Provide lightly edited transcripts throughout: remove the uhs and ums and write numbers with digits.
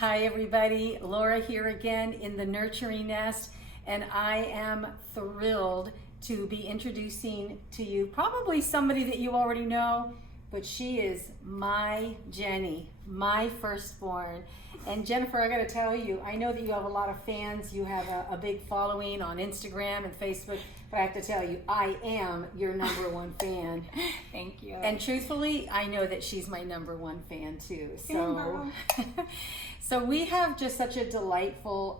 Hi everybody, Laura here again in the Nurturing Nest, and I am thrilled to be introducing to you probably somebody that you already know, but she is my Jennie, my firstborn. And Jennifer, I gotta tell you, I know that you have a lot of fans, you have a big following on Instagram and Facebook, but I have to tell you, I am your number 1 fan. Thank you. And truthfully, I know that she's my number 1 fan too. So we have just such a delightful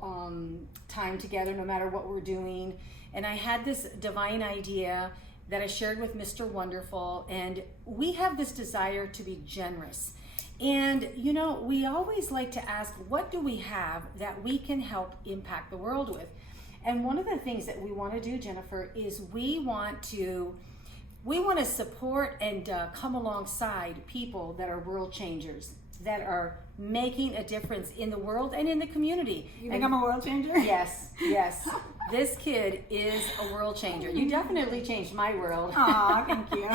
time together no matter what we're doing. And I had this divine idea that I shared with Mr. Wonderful, and we have this desire to be generous. And you know, we always like to ask, what do we have that we can help impact the world with? And one of the things that we want to do, Jennifer, is we want to support and come alongside people that are world changers, that are making a difference in the world and in the community. You think I'm a world changer? Yes. This kid is a world changer. You definitely changed my world. Aw, thank you.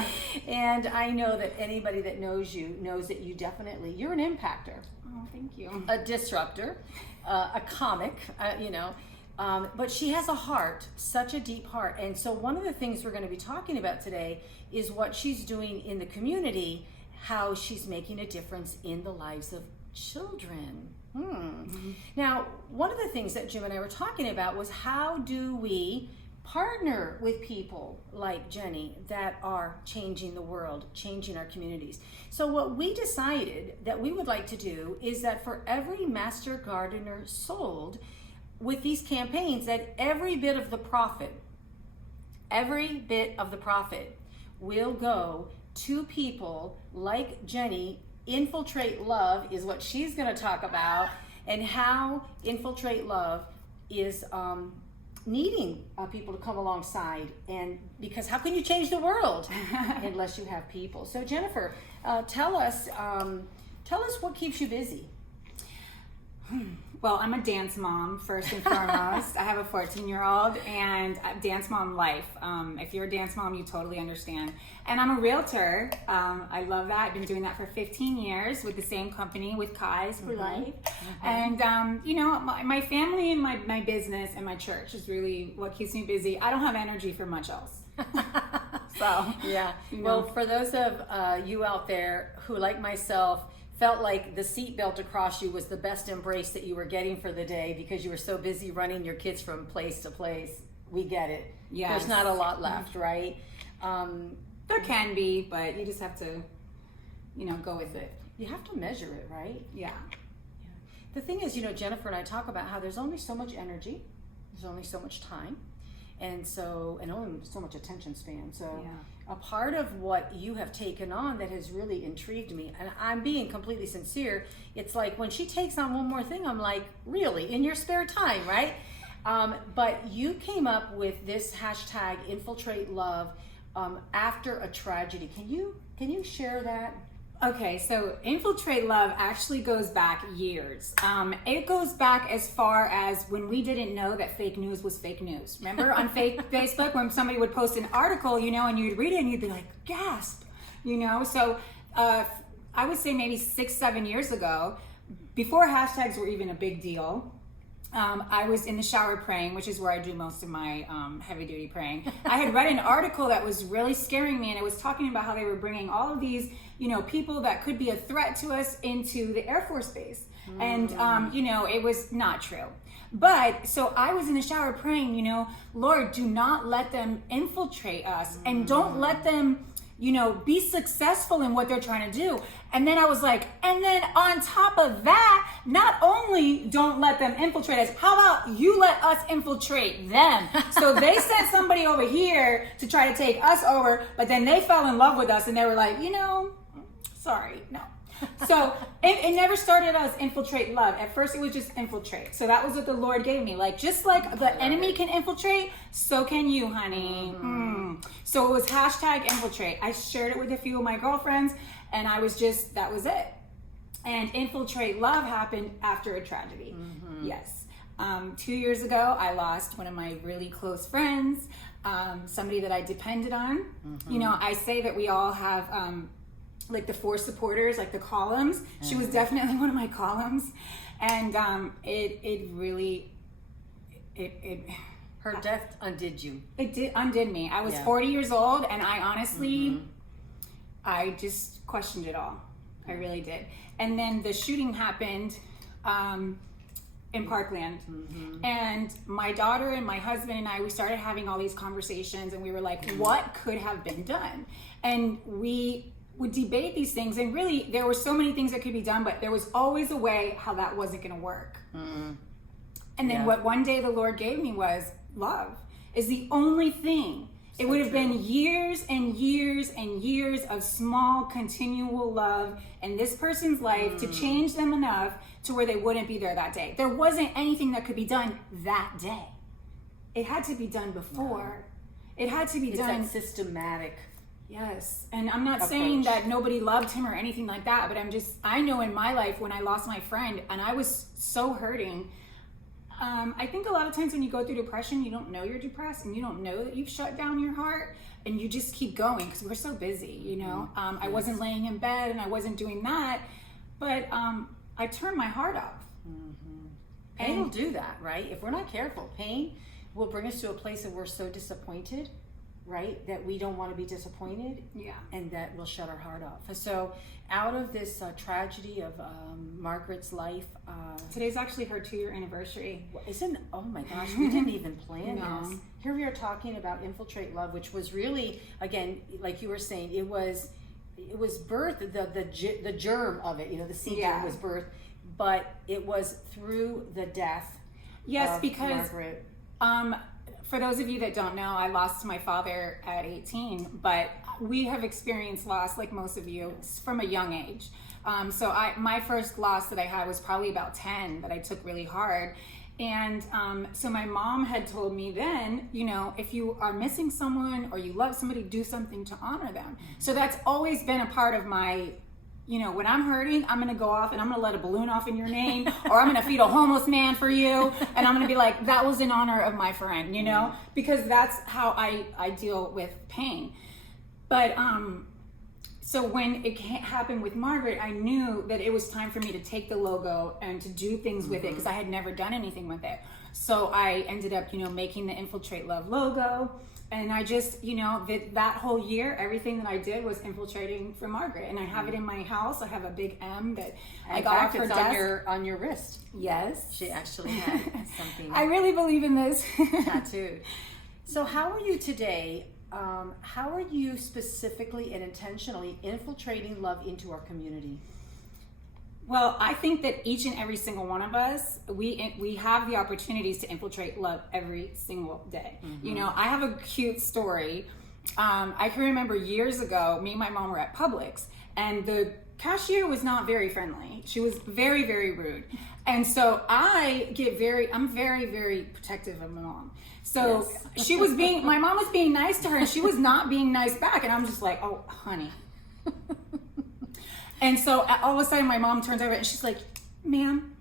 And I know that anybody that knows you knows that you're an impactor. Oh, thank you. A disruptor, a comic, but she has a heart, such a deep heart. And so one of the things we're going to be talking about today is what she's doing in the community, how she's making a difference in the lives of children. Now, one of the things that Jim and I were talking about was how do we partner with people like Jennie that are changing the world, changing our communities. So what we decided that we would like to do is that for every Master Gardener sold with these campaigns, that every bit of the profit will go to people like Jennie. Infiltrate Love is what she's going to talk about, and how Infiltrate Love is needing people to come alongside. And because how can you change the world unless you have people? So Jennifer, tell us what keeps you busy. Well, I'm a dance mom, first and foremost. I have a 14-year-old and dance mom life. If you're a dance mom, you totally understand. And I'm a realtor. I love that. I've been doing that for 15 years with the same company, with Kai's for life. And, my family and my business and my church is really what keeps me busy. I don't have energy for much else. So, yeah. Well, for those of you out there who, like myself, felt like the seatbelt across you was the best embrace that you were getting for the day because you were so busy running your kids from place to place. We get it. Yes. There's not a lot left, right? There can be, but you just have to, go with it. You have to measure it, right? Yeah. The thing is, Jennifer and I talk about how there's only so much energy, there's only so much time, and only so much attention span. So a part of what you have taken on that has really intrigued me, and I'm being completely sincere, it's like when she takes on one more thing, I'm like, really, in your spare time, right? But you came up with this hashtag Infiltrate Love after a tragedy. Can you share that? Okay, so Infiltrate Love actually goes back years. It goes back as far as when we didn't know that fake news was fake news. Remember on Facebook when somebody would post an article, and you'd read it and you'd be like, gasp, So I would say maybe 6-7 years ago, before hashtags were even a big deal, I was in the shower praying, which is where I do most of my heavy duty praying. I had read an article that was really scaring me, and it was talking about how they were bringing all of these, people that could be a threat to us into the Air Force Base. And, it was not true. But so I was in the shower praying, Lord, do not let them infiltrate us, and don't let them, be successful in what they're trying to do. And then I was like, and then on top of that, not only don't let them infiltrate us, how about you let us infiltrate them? So they sent somebody over here to try to take us over, but then they fell in love with us and they were like, sorry, no. So it never started as Infiltrate Love. At first it was just infiltrate. So that was what the Lord gave me. Like, just like the enemy can infiltrate, so can you, honey. So it was hashtag infiltrate. I shared it with a few of my girlfriends, and I was that was it. And Infiltrate Love happened after a tragedy. Yes. 2 years ago, I lost one of my really close friends, somebody that I depended on. I say that we all have like the four supporters, like the columns. She was definitely one of my columns. And it really, her death undid you. It undid me. I was 40 years old, and I honestly, I just questioned it all. I really did. And then the shooting happened in Parkland. And my daughter and my husband and I, we started having all these conversations, and we were like, what could have been done? And we would debate these things, and really there were so many things that could be done, but there was always a way how that wasn't going to work. And then what one day the Lord gave me was love is the only thing. It would have been years and years and years of small continual love in this person's life to change them enough to where they wouldn't be there that day. There wasn't anything that could be done that day. It had to be done before. It had to be done. It's that systematic. Yes. And I'm not saying that nobody loved him or anything like that, but I know in my life when I lost my friend and I was so hurting, I think a lot of times when you go through depression, you don't know you're depressed and you don't know that you've shut down your heart, and you just keep going because we're so busy, you know. I wasn't laying in bed and I wasn't doing that, but I turned my heart off. Pain will do that, right? If we're not careful, pain will bring us to a place that we're so disappointed, right, that we don't want to be disappointed, and that will shut our heart off. So out of this tragedy of Margaret's life, today's actually her 2-year anniversary. Oh my gosh, we didn't even plan this. Here we are talking about Infiltrate Love, which was really, again, like you were saying, it was birthed, the germ of it, you know, the seed was birthed, but it was through the death of because Margaret. For those of you that don't know, I lost my father at 18, but we have experienced loss like most of you from a young age. So my first loss that I had was probably about 10 that I took really hard. And so my mom had told me then, you know, if you are missing someone or you love somebody, do something to honor them. So that's always been a part of my, you know, when I'm hurting, I'm going to go off and I'm going to let a balloon off in your name, or I'm going to feed a homeless man for you. And I'm going to be like, that was in honor of my friend, you know, because that's how I deal with pain. But, so when it happened with Margaret, I knew that it was time for me to take the logo and to do things with it, because I had never done anything with it. So I ended up, you know, making the Infiltrate Love logo. And I just, you know, that whole year, everything that I did was infiltrating for Margaret. And I have it in my house. I have a big M that I got off her desk. On your wrist. Yes. She actually had something. I really believe in this. Tattooed. So how are you today? How are you specifically and intentionally infiltrating love into our community? Well, I think that each and every single one of us, we have the opportunities to infiltrate love every single day. You know, I have a cute story. I can remember years ago, me and my mom were at Publix, and the cashier was not very friendly. She was very, very rude. And so I'm very, very protective of my mom. So my mom was being nice to her, and she was not being nice back. And I'm just like, oh, honey. And so all of a sudden my mom turns over and she's like, ma'am,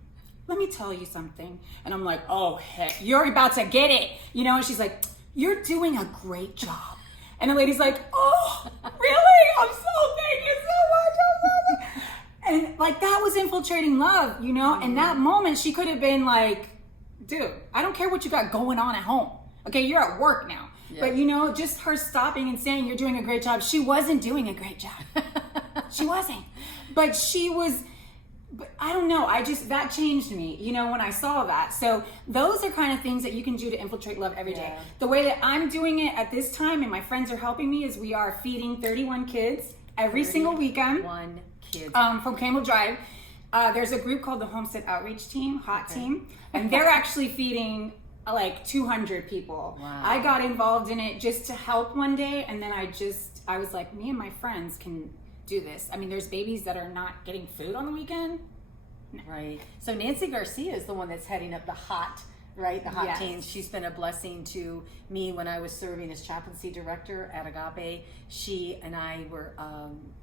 let me tell you something. And I'm like, oh, heck, you're about to get it. You know, and she's like, you're doing a great job. And the lady's like, oh, really? Thank you so much. And like, that was infiltrating love, you know? In that moment, she could have been like, dude, I don't care what you got going on at home. Okay, you're at work now. Yeah. But you know, just her stopping and saying you're doing a great job. She wasn't doing a great job. She wasn't. But she was, I don't know. That changed me, you know, when I saw that. So those are kind of things that you can do to infiltrate love every day. The way that I'm doing it at this time, and my friends are helping me, is we are feeding 31 kids every single weekend. From Campbell Drive. There's a group called the Homestead Outreach Team, Hot Team, and they're actually feeding like 200 people. Wow. I got involved in it just to help one day, and then I was like, me and my friends can do this. I mean, there's babies that are not getting food on the weekend. No. Right. So Nancy Garcia is the one that's heading up the Hot Teams. She's been a blessing to me when I was serving as chaplaincy director at Agape. She and I were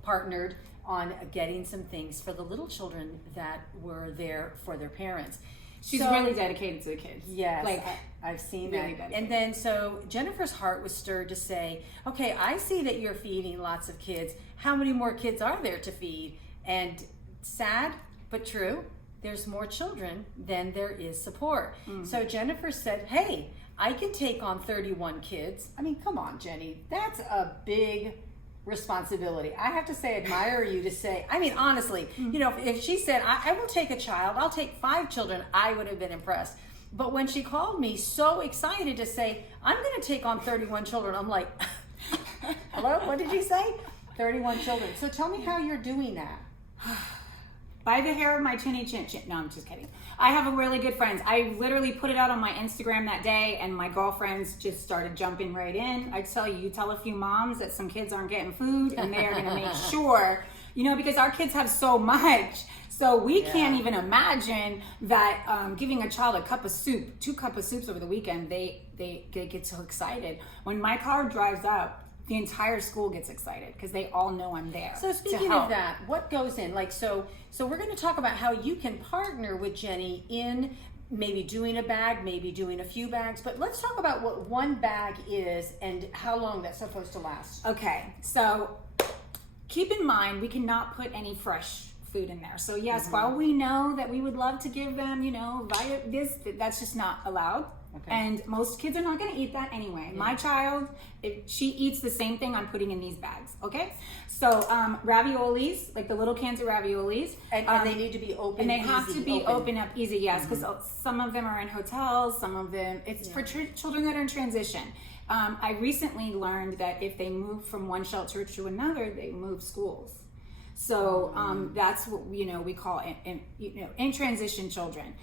partnered on getting some things for the little children that were there for their parents. She's So- really dedicated to the kids. Yes, Like, I've seen really that. dedicated. And then so Jennifer's heart was stirred to say, okay, I see that you're feeding lots of kids. How many more kids are there to feed? And sad but true, there's more children than there is support. So Jennifer said, hey, I can take on 31 kids. I mean, come on, Jenny, that's a big responsibility. I have to say, admire you to say, I mean, honestly, you know, if she said, I will take a child, I'll take 5 children, I would have been impressed. But when she called me so excited to say, I'm going to take on 31 children, I'm like, hello, what did you say? 31 children. So tell me how you're doing that. By the hair of my chinny chin chin. No, I'm just kidding. I have a really good friends. I literally put it out on my Instagram that day, and my girlfriends just started jumping right in. I tell you, you tell a few moms that some kids aren't getting food, and they are going to make sure, you know, because our kids have so much. So we can't even imagine that giving a child a cup of soup, 2 cups of soups over the weekend, they get so excited. When my car drives up, the entire school gets excited because they all know I'm there. So speaking of that, what goes in? Like, so we're going to talk about how you can partner with Jenny in maybe doing a bag, maybe doing a few bags, but let's talk about what one bag is and how long that's supposed to last. Okay, so keep in mind, we cannot put any fresh food in there. So yes, while we know that we would love to give them, you know, that's just not allowed. Okay. And most kids are not going to eat that anyway. My child, if she eats the same thing I'm putting in these bags, okay? So raviolis, like the little cans of raviolis. And they need to be open. And they have to be open up easy, yes, because some of them are in hotels, some of them, it's for children that are in transition. I recently learned that if they move from one shelter to another, they move schools. So that's what, you know, we call in transition children.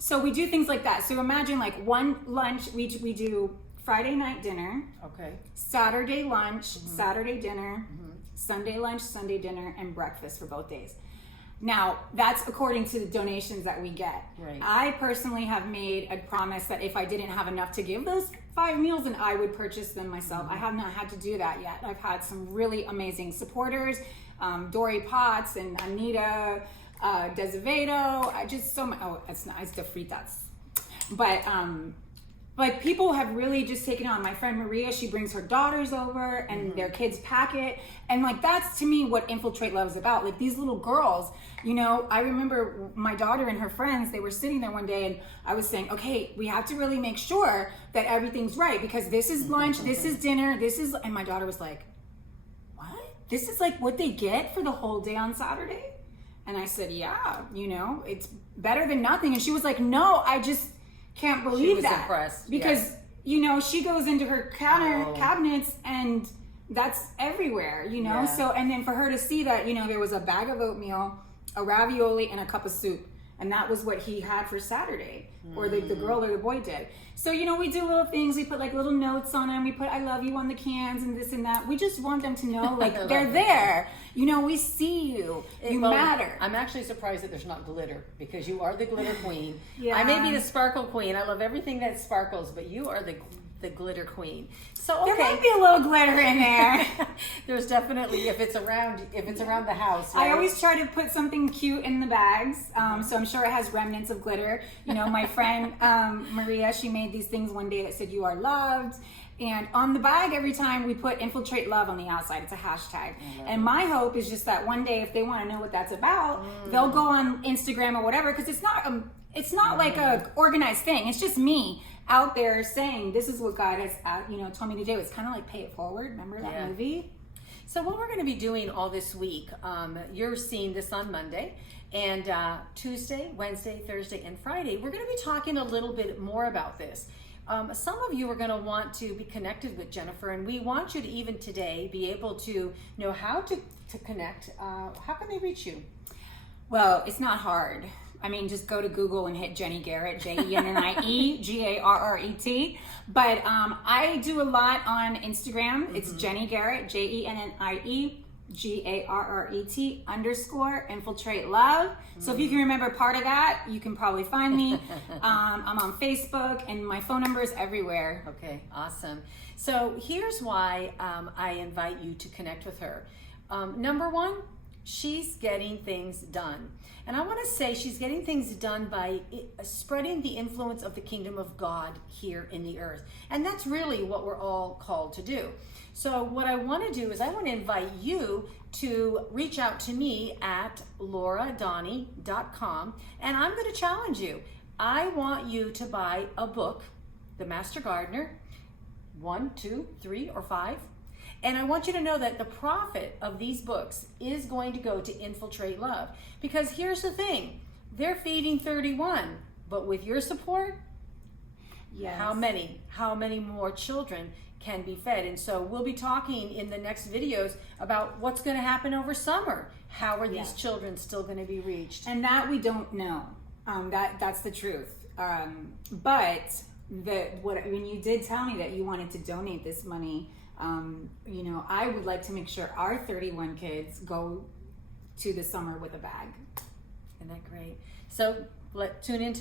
So we do things like that. So imagine like one lunch, we do Friday night dinner, Okay. Saturday lunch, Saturday dinner, Sunday lunch, Sunday dinner, and breakfast for both days. Now, that's according to the donations that we get. Right. I personally have made a promise that if I didn't have enough to give those 5 meals, then I would purchase them myself. I have not had to do that yet. I've had some really amazing supporters, Dory Potts and Anita Desavedo. It's nice to fritas. But people have really just taken on. My friend Maria, she brings her daughters over and their kids pack it. And like, that's to me what Infiltrate Love is about. Like these little girls, you know, I remember my daughter and her friends, they were sitting there one day and I was saying, okay, we have to really make sure that everything's right because this is lunch, this is dinner, and my daughter was like, what? This is like what they get for the whole day on Saturday? And I said, yeah, you know, it's better than nothing. And she was like, no, I just can't believe She was that. impressed. Because, you know, she goes into her cabinets and that's everywhere, you know? Yeah. So, and then for her to see that, you know, there was a bag of oatmeal, a ravioli, and a cup of soup. And that was what he had for Saturday, or the girl or the boy did. So, you know, we do little things. We put like little notes on them. We put I love you on the cans and this and that. We just want them to know, like, they're there. You know, we see you. You matter. I'm actually surprised that there's not glitter because you are the glitter queen. Yeah. I may be the sparkle queen. I love everything that sparkles, but you are the glitter queen. So okay. There might be a little glitter in there. There's definitely if it's around the house. Right? I always try to put something cute in the bags, so I'm sure it has remnants of glitter. You know, my friend Maria, she made these things one day that said "You are loved," and on the bag every time we put "Infiltrate Love" on the outside. It's a hashtag, and my hope is just that one day, if they want to know what that's about, they'll go on Instagram or whatever, because it's not like a organized thing. It's just me out there saying this is what God has, you know, told me to do. It's kind of like Pay It Forward. Remember that movie? So what we're going to be doing all this week, you're seeing this on Monday, and Tuesday, Wednesday, Thursday, and Friday, we're going to be talking a little bit more about this. Some of you are going to want to be connected with Jennifer, and we want you to even today be able to know how to connect. How can they reach you? Well, it's not hard. I mean, just go to Google and hit Jennie Garret, Jennie Garret. But I do a lot on Instagram. It's Jennie Garret, JennieGarret _Infiltrate Love. So if you can remember part of that, you can probably find me. I'm on Facebook, and my phone number is everywhere. Okay, awesome. So here's why I invite you to connect with her. Number one, she's getting things done. And I want to say she's getting things done by spreading the influence of the kingdom of God here in the earth. And that's really what we're all called to do. So what I want to do is I want to invite you to reach out to me at lauradonnie.com, and I'm going to challenge you. I want you to buy a book, The Master Gardener, 1, 2, 3, or 5. And I want you to know that the profit of these books is going to go to Infiltrate Love. Because here's the thing, they're feeding 31, but with your support, Yes. how many more children can be fed? And so we'll be talking in the next videos about what's going to happen over summer. How are these children still going to be reached? And that we don't know. That's the truth. But when you did tell me that you wanted to donate this money, I would like to make sure our 31 kids go to the summer with a bag. Isn't that great? So tune in